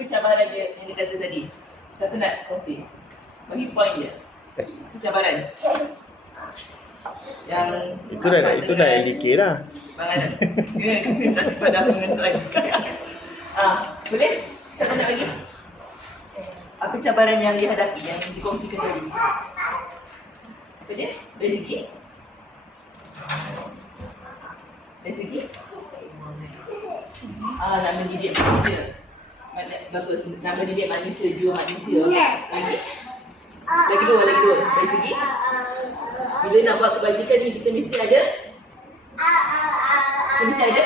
Apa cabaran dia yang dia kata tadi? Siapa nak kongsi? Bagi point dia. Cabaran. Yang Itu dah LDK lah. Bang Adam. Tak sepadan dengan lagi. Boleh? Siapa nak bagi? Apa cabaran yang dihadapi, yang dikongsikan tadi? Apa dia? Dari segi? Dari segi? Nak mendidik manusia. Bagus, nak mendidik manusia, jiwa manusia. Lagi dua. Dari segi? Bila nak buat kebajikan ni, kita mesti ada? Kita mesti ada?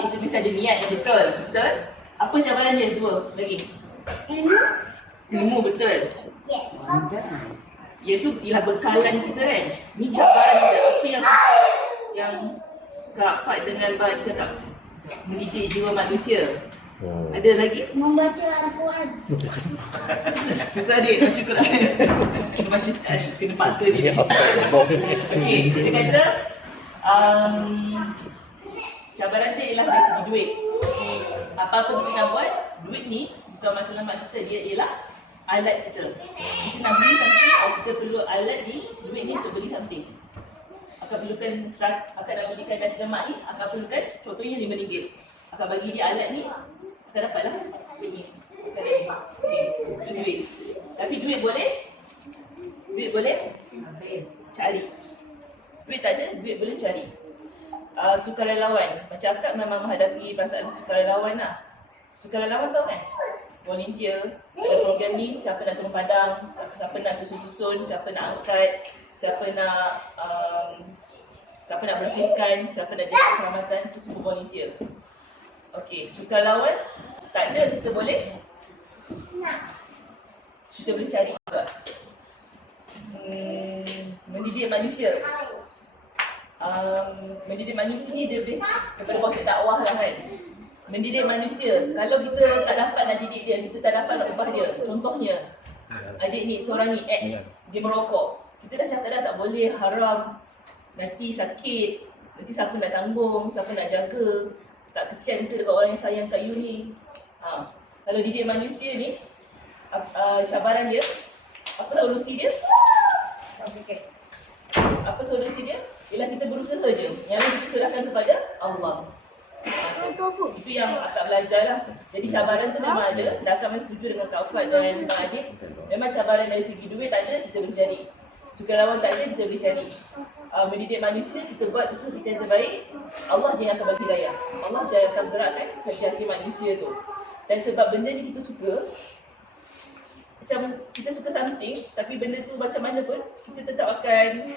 Kita mesti ada niat yang betul. Betul? Apa cabaran dia? Dua lagi. Ilmu betul. Iaitu ialah bekalan kita kan. Ni cabaran kita. Apa yang susah yang Kak Fad dengan Abang cakap mendidik jiwa manusia. Ada lagi? Membaca Al-Quran. Susah dia baca Quran. Kena baca sekali, kena paksa dia. Okey, dia kata cabaran dia ialah dari segi duit. Apa-apa kita nak buat, duit ni bukan matlamat kita, dia ialah alat kita. Kita nak beli something, kita perlu alat ni, duit ni untuk beli something. Akan perlukan akan nak belikan nasi lemak ni, akan perlukan contohnya RM5. Akan bagi dia alat ni, akan dapatlah ini. Itu duit. Tapi duit boleh? Duit boleh? Cari. Duit tak ada, duit boleh cari. Sukarelawan. Macam akak memang menghadapi masalah sukarelawan lah. Sukarelawan tahu kan? Volunteer. Ada program ni, siapa nak turun padang, siapa nak susun-susun, siapa nak angkat, siapa nak bersihkan, siapa nak jaga keselamatan, itu semua volunteer. Okey, sukarelawan tak ada, kita boleh cari juga. Mendidik manusia. Mendidik manusia ni dia lebih kepada konsep dakwah lah kan. Mendidik manusia, kalau kita tak dapat nak didik dia, kita tak dapat nak ubah dia. Contohnya, adik ni, seorang ni X, dia merokok. Kita dah cakap dah tak boleh, haram, nanti sakit, nanti siapa nak tanggung, siapa nak jaga. Tak kesian kita dekat orang yang sayang kat you ni. Kalau didik manusia ni, cabaran dia, apa solusi dia? Apa solusi dia? Ialah kita berusaha je. Yang lain kita serahkan kepada Allah. Itu yang akak belajar lah. Jadi cabaran tu memang ada. Dan akak memang setuju dengan Kak Fad dan Mak Adik. Memang cabaran dari segi duit tak ada, kita boleh cari. Sukarelawan tak ada, kita boleh cari. Mendidik manusia, kita buat usaha kita yang terbaik. Allah je yang akan bagi daya. Allah je yang akan beratkan hati-hati manusia tu. Dan sebab benda ni kita suka, macam kita suka something, tapi benda tu macam mana pun, kita tetap akan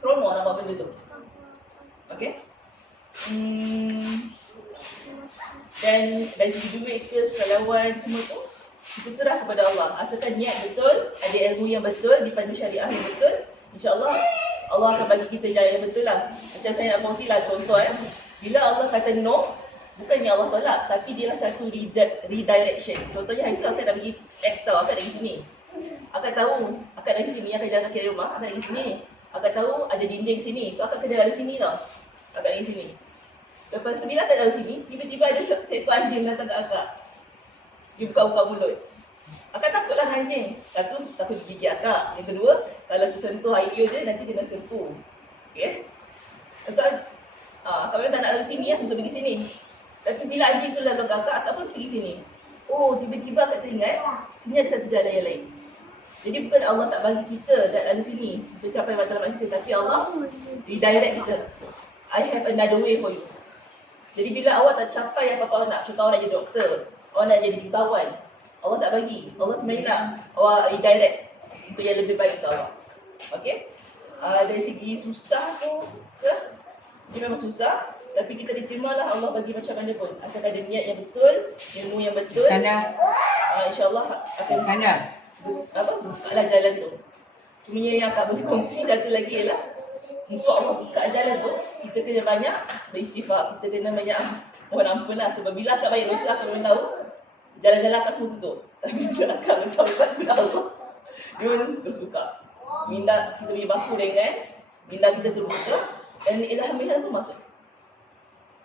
seronok nak buat benda tu. Okay? Dan dari segi duit ke, sukarelawan, semua tu, kita serah kepada Allah. Asalkan niat betul, ada ilmu yang betul, dipandu syariah yang betul, insyaAllah Allah akan bagi kita jalan yang betul lah. Macam saya nak kongsi lah contoh bila Allah kata no, bukannya Allah tolak, tapi dia lah satu redirection. Contohnya hari tu akak nak pergi X tau, akak dari sini. Akak tahu, akak dari sini, akak jalan kaki rumah, akak dari sini. Akak tahu ada dinding sini, so akak kena dari sini tau. Akak dari sini. Lepas tu bila akak dari sini, tiba-tiba ada seekor anjing datang kat akak. Dia buka-buka mulut. Akak takutlah anjing. Satu, takut gigit akak. Yang kedua, kalau tersentuh air dia, nanti dia nak serpu. Okay? Akak memang tak nak dari sini lah, untuk pergi sini. Tapi bila anjing tu lalu akak pun pergi sini. Oh, tiba-tiba akak teringat, sini ada satu jalan yang lain. Jadi bukan Allah tak bagi kita tak lalu sini, kita capai matlamat kita, tapi Allah redirect kita. I have another way for you. Jadi bila awak tak capai apa-apa awak nak, contoh awak nak jadi doktor, awak nak jadi jutawan, Allah tak bagi. Allah sebenarnya awak redirect untuk yang lebih baik untuk awak. Okay? Dari segi susah tu, dia memang susah, tapi kita diterimalah Allah bagi macam mana pun. Asalkan ada niat yang betul, ilmu yang betul, insyaAllah akan bukalah jalan tu. Cuma yang akak boleh kongsi satu lagi ialah, untuk Allah buka jalan tu, kita kena banyak beristighfar, kita kena banyak mohon ampun lah. Sebab bila akak banyak dosa, akak memang tahu jalan-jalan akak semua tutup. Tapi bila akak bertaubat kepada Allah, dia pun terus buka. Minda kita punya bahu dengan minda kita terbuka, dan ilham-ilham tu masuk.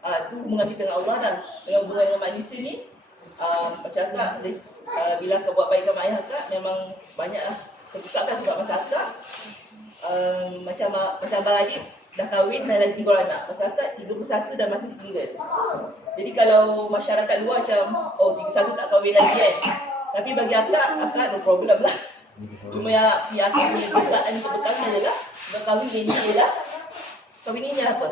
Itu hubungan kita dengan Allah dah. Dengan hubungan dengan manusia ni, macam akak, bila akak buat baik dengan ayah akak, memang banyak lah terbuka sebab macam akak, macam abang adik dah kahwin dan ada 3 orang anak. Macam akak 31 dan masih single. Jadi kalau masyarakat luar macam, 31 tak kahwin lagi kan. Tapi bagi akak no problem lah. Cuma yang akak punya kesalahan untuk berkahwin adalah, berkahwin ini ialah, kahwin ini apa?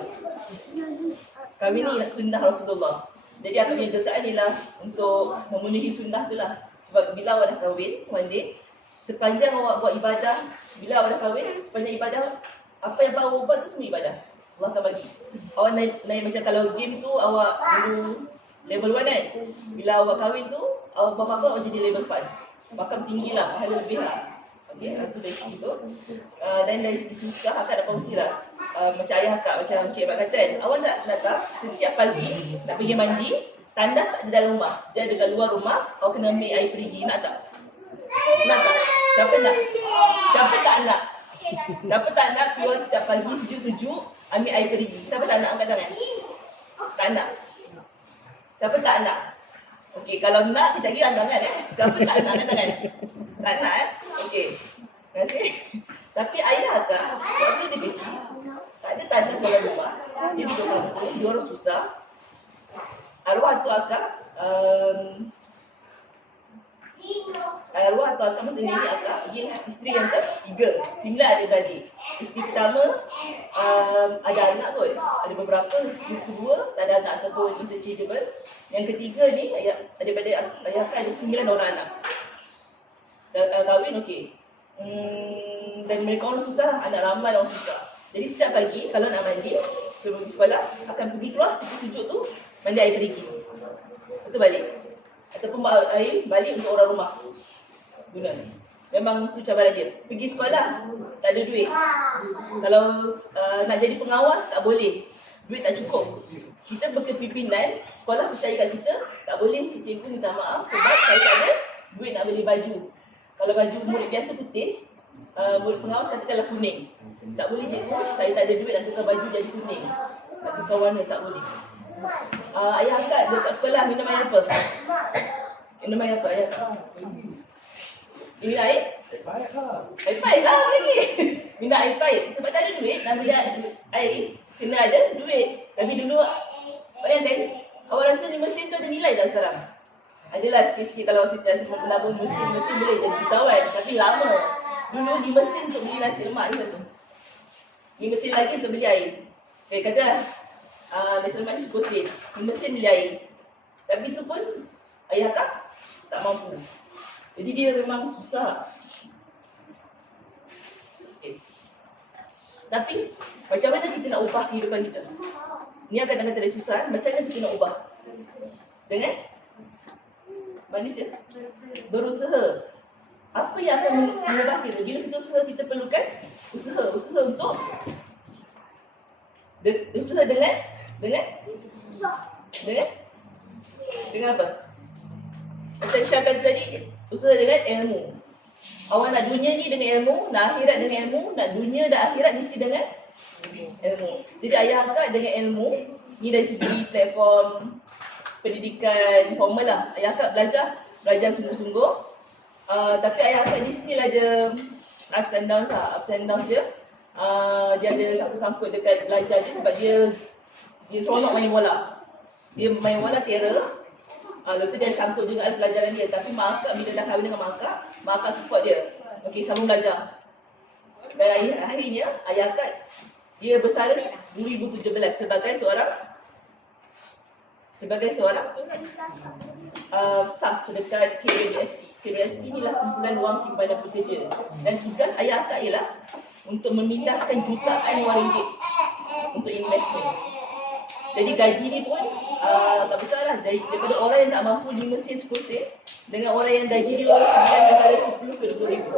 Kahwin ni sunnah Rasulullah. Jadi akak punya kesalahan ialah untuk memenuhi sunnah tu lah. Sebab bila awak dah kahwin, one day, sepanjang awak buat ibadah, bila awak dah kahwin, sepanjang ibadah, apa yang awak buat tu semua ibadah. Allah akan bagi. Awak naik macam kalau game tu, awak dulu level 1 kan. Bila awak kahwin tu, awak buat apa, awak jadi level 5. Bahkan tinggi lah, pahala lebih lah. Okay, itu dari situ. Dan dari segi susah, akak dah kongsi lah. Macam ayah akak, macam Cik Abang kata kan, awak nak tak setiap pagi nak pergi mandi, tandas tak ada dalam rumah. Dia ada kat luar rumah, awak kena ambil air perigi. Nak tak? Nak tak? Siapa nak? Siapa tak nak? Siapa tak nak keluar setiap pagi sejuk-sejuk ambil air perigi? Siapa tak nak angkat tangan? Tak nak. Siapa tak nak? Okey, kalau nak kita lagi angkat tangan Siapa tak nak angkat tangan? Tak nak Okey. Terima kasih. Tapi ayah akak, waktu dia kecil, tak ada tandas dalam rumah. Dia duduk kampung, dia orang susah. Arwah tu akak, arwah atau akak masa nenek akak, ialah isteri yang ketiga. 9 adik-beradik. Isteri pertama ada anak kot. Ada beberapa, isteri kedua tak ada anak ataupun interchangeable. Yang ketiga ni, daripada ayah akak ada 9 orang anak. Kahwin okey. Dan mereka orang susah, anak ramai orang susah. Jadi setiap pagi kalau nak mandi, sebelum pergi sekolah, akan pergi keluar sejuk-sejuk tu, mandi air perigi. Lepas tu balik. Ataupun bawa air balik untuk orang rumah guna. Memang tu cabaran dia. Pergi sekolah, tak ada duit. Kalau nak jadi pengawas, tak boleh. Duit tak cukup. Kita berkepimpinan, sekolah percaya kat kita, tak boleh cikgu minta maaf sebab saya tak ada duit nak beli baju. Kalau baju murid biasa putih, murid pengawas katakanlah kuning. Tak boleh cikgu, saya tak ada duit nak tukar baju jadi kuning. Nak tukar warna, tak boleh. Ayah akak dekat sekolah minum air apa? Minum air apa ayah akak? Minum air? Air paip lah lagi. Minum air paip. Sebab tak ada duit nak beli air, kena ada duit. Tapi dulu, bayangkan, awak rasa ni mesin tu ada nilai tak sekarang? Adalah sikit-sikit kalau kita menabung mesin boleh jadi jutawan. Tapi lama. Dulu di mesin untuk beli nasi lemak ni satu. Di mesin lagi untuk beli air. Katalah, nasi lemak ni 10 sen. Di mesin beli air. Tapi tu pun ayah akak tak mampu. Jadi dia memang susah. Okay. Tapi macam mana kita nak ubah kehidupan kita? Ni akan kata dia susah. Macam mana kita nak ubah? Dengan manusia? Berusaha. Apa yang akan mengubah kita? Bila kita usaha, kita perlukan usaha. Usaha untuk usaha dengan apa? Macam Syah kata tadi, usaha dengan ilmu. Awak nak dunia ni dengan ilmu, nak akhirat dengan ilmu, nak dunia dan akhirat mesti dengan ilmu. Jadi ayah akak dengan ilmu, ni dari segi platform pendidikan formal lah. Ayah akak belajar sungguh-sungguh. Tapi ayah akak ni still ada ups and downs lah. Ups and downs dia. Dia ada sangkut-sangkut dekat belajar dia sebab dia seronok main bola. Dia main bola kira. Lepas tu dia sangkut dengan pelajaran dia. Tapi mak akak bila dah kahwin dengan mak akak support dia. Okey, sambung belajar. Dan akhirnya ayah akak dia bersara 2017 sebagai seorang staff dekat KBSP. KBSP inilah kumpulan wang simpanan pekerja. Dan tugas ayah akak ialah untuk memindahkan jutaan wang ringgit untuk investment. Jadi gaji ni pun tak besar lah. Daripada orang yang tak mampu 5 sen 10 sen dengan orang yang gaji dia sebulan antara 10 ke 20 ribu.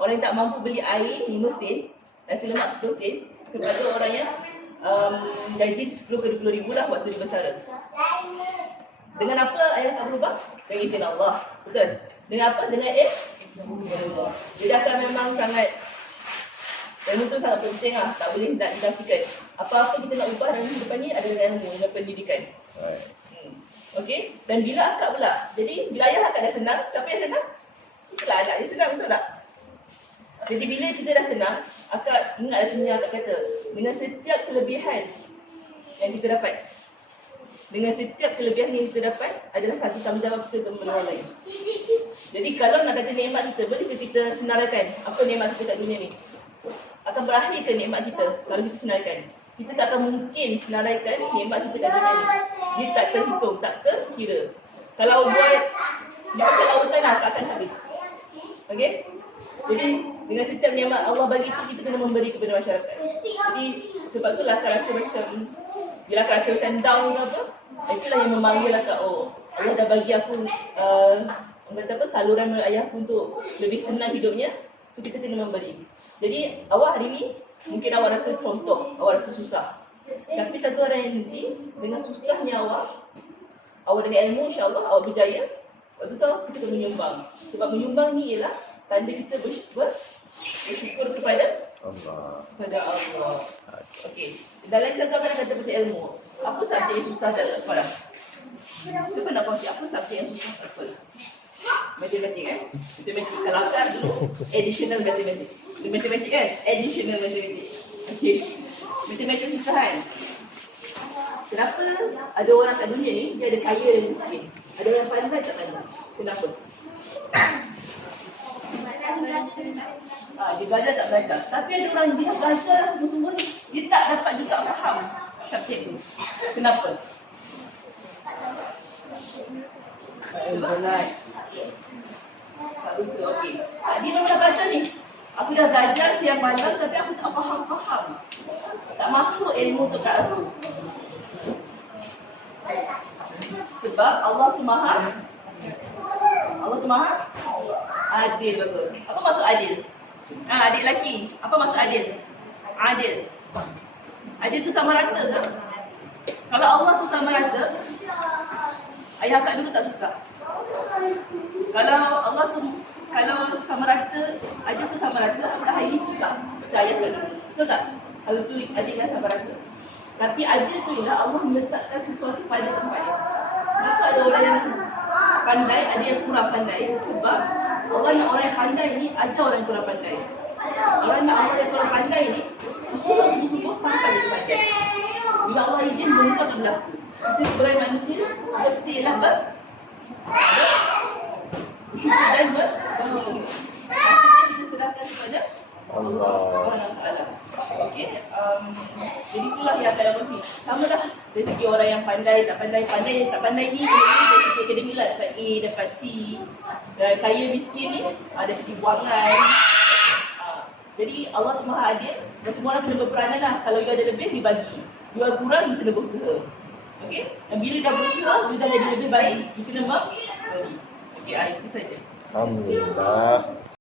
Orang yang tak mampu beli air 5 sen, nasi lemak 10 sen kepada orang yang gaji 10 ke 20 ribu lah waktu dia bersara. Dengan apa ayah tak berubah? Dengan izin Allah. Betul? Dengan apa? Dengan ilmu. Jadi akan memang sangat Ilmu tu sangat penting lah, tak boleh nak dinafikan. Apa-apa kita nak ubah dalam kehidupan ni ada dengan ilmu, dengan pendidikan. Right. Okey, dan bila akak pula, jadi bila ayah akak dah senang, siapa yang senang? Itulah anak dia senang, betul tak? Jadi bila kita dah senang, akak ingatlah sebenarnya akak kata, dengan setiap kelebihan yang kita dapat, dengan setiap kelebihan yang kita dapat adalah satu tanggungjawab kita untuk menolong orang lain. Jadi kalau nak kata nikmat kita, boleh ke kita senaraikan apa nikmat kita kat dunia ni? Akan berakhir ke nikmat kita kalau kita senaraikan? Kita tak akan mungkin senaraikan nikmat kita kat dunia ni. Dia tak terhitung, tak terkira. Kalau buat dia macam lautan lah, tak akan habis. Okey? Jadi dengan setiap nikmat Allah bagi kita kena memberi kepada masyarakat. Jadi sebab itulah akak rasa macam, bila akak rasa macam down ke apa, itulah yang memanggil akak, oh Allah dah bagi aku kata apa, saluran melalui ayah aku untuk lebih senang hidupnya. So kita kena memberi. Jadi awak hari ni mungkin awak rasa contoh, awak rasa susah. Tapi satu hari yang nanti dengan susahnya awak dengan ilmu insya-Allah awak berjaya. Waktu tu kita kena menyumbang. Sebab menyumbang ni ialah tanda kita bersyukur kepada Allah. Allah. Okey. Dalam satu akan kata pasal ilmu. Apa subjek yang susah dalam sekolah? Siapa nak kongsi apa subjek yang susah dalam sekolah? Matematik kan? Matematik. Kalau kan dulu additional matematik. Matematik kan? Additional matematik. Okey. Matematik susah kan? Kenapa ada orang kat dunia ni dia ada kaya dan miskin? Ada orang pandai tak pandai? Kenapa? Dia belajar tak belajar. Tapi ada orang dia belajar sungguh-sungguh ni, dia tak dapat juga faham subjek tu. Kenapa? Berat. Tak bisa, okey. Dia memang dah belajar ni. Aku dah belajar siang malam tapi aku tak faham. Tak masuk ilmu tu kat aku. Sebab Allah tu maha adil, bagus. Apa maksud adil? Adik lelaki. Apa maksud adil? Adil. Adil tu sama rata ke? Kalau Allah tu sama rata, ayah akak dulu tak susah. Kalau Allah tu sama rata, adil tu sama rata, akak hari ni susah. Macam ayah akak dulu. Betul tak? Kalau tu adil dah sama rata. Tapi adil tu ialah Allah meletakkan sesuatu pada tempatnya. Maka ada orang yang pandai, ada yang kurang pandai. Sebab Allah nak orang yang pandai ni ajar orang yang kurang pandai. Allah nak orang yang kurang pandai ni usaha sungguh-sungguh sampai dia pandai. Bila Allah izin, benda tu akan berlaku. Kita sebagai manusia mestilah bersyukur dan maksudnya kita serahkan kepada Allah SWT. Okey, jadi itulah yang akan kongsi. Sama dah dari segi orang yang pandai, tak pandai ni dari segi akademik lah, dapat A, dapat C. Dan kaya miskin ni dari segi buangan. Jadi Allah tu maha adil dan semua orang kena berperanan lah. Kalau you ada lebih, dibagi. You ada kurang, you kena berusaha. Okey, dan bila dah berusaha, you dah jadi lebih baik, you kena bagi. Okey, itu saja. Alhamdulillah.